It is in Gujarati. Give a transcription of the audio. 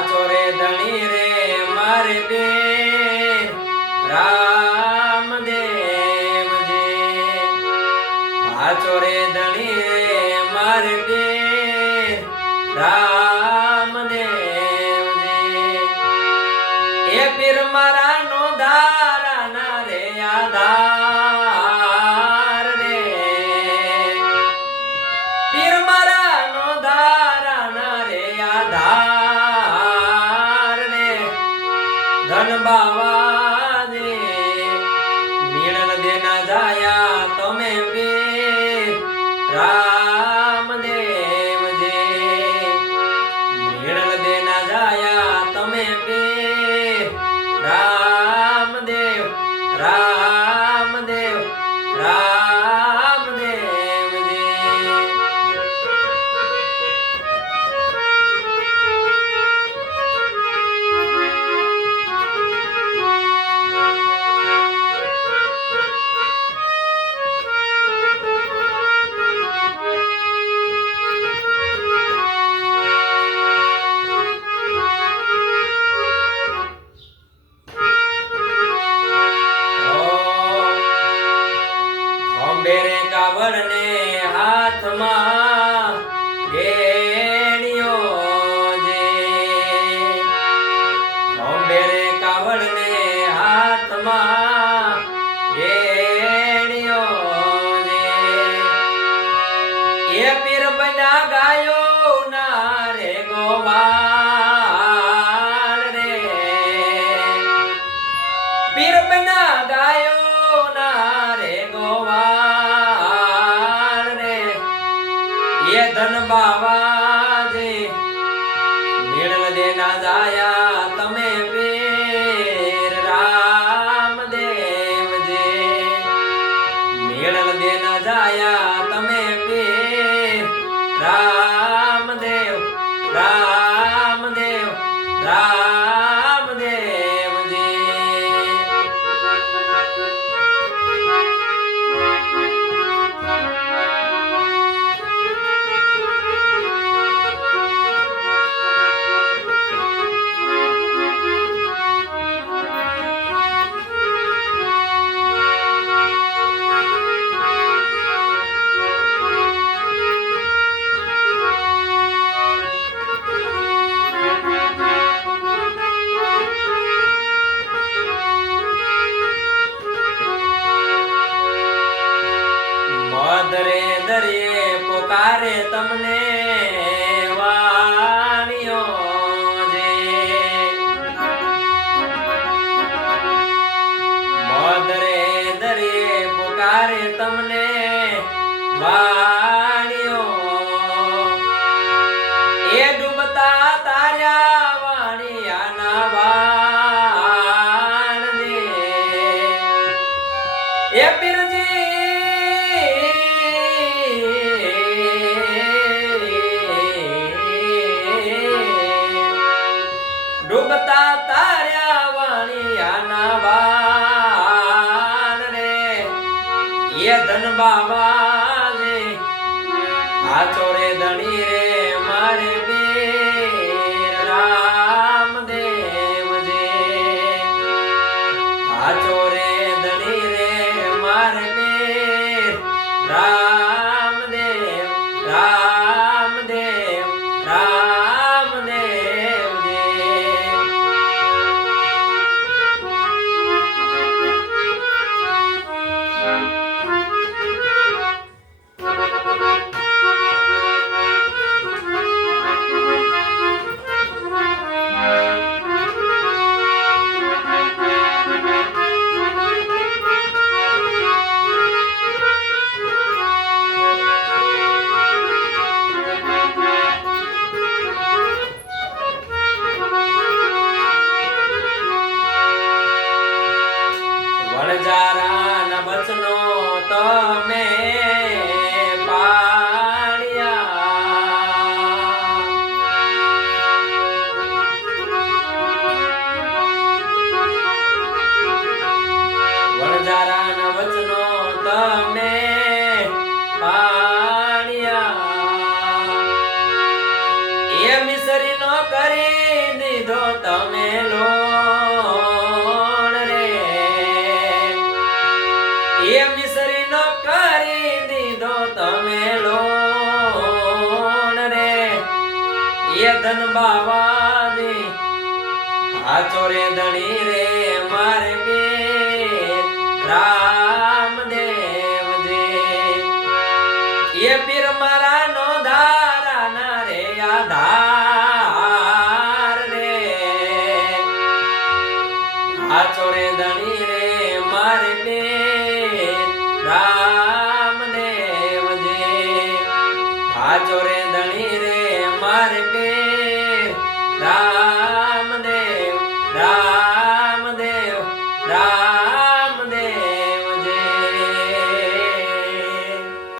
હાચો રે ધણી રે મારે બે રામદેવજી હાચો રે ધણી રે મારે બે રામદેવજી એ પીર મારા નો ધારા ના રે આધાર રે પીર મારા નો ધારા ના રે આધાર રે ધન બાવા દે મીણન દેના જાયા તમે પીર રામદેવજી મીણન દેના જાયા તમે પીર રામદેવ રામદેવ રામદેવજી બેરે કાવડ ને હાથમાં ગેણિયો જે બેરે કાવડ ને હાથમાં ગેણિયો જે એ પીર બના ગાયો ના રે ગોવાળ રે પીર બના ગાયો ના રે ગોવાળ ये धन बाबा जी मेल देना जाया तमे पीर रामदेव जी मेल देना जाया तमे पीर रामदेव रामदेव रामदेव जी દરે દરે પોકારે તમને વાણીઓ જે દરે દરે પોકારે તમને વાણીઓ એ ડૂબતા તાર્યા વાણિયાના વાણ ને એ પીરજી ડૂબતા તાર્યા વાણિયાના વાણ રે એ ધન બાબા રે હાચો રે ધણી રે મારે પીર રામદેવજી હાચો રે ધણી રે મારે પીર રામદેવ રામદેવ રામદેવજી મિસરી નો કરી દીધો તમે લોણ રે એ મિસરી નો કરી દીધો તમે લોણ રે એ ધન બાવાની હાચો રે ધણી રે મારે પીર રામદેવ જે એ પીર મારા નો ધારા ના રે આધાર રે હાચો રે ધણી રે મારે પીર રામદેવ જે હાચો રે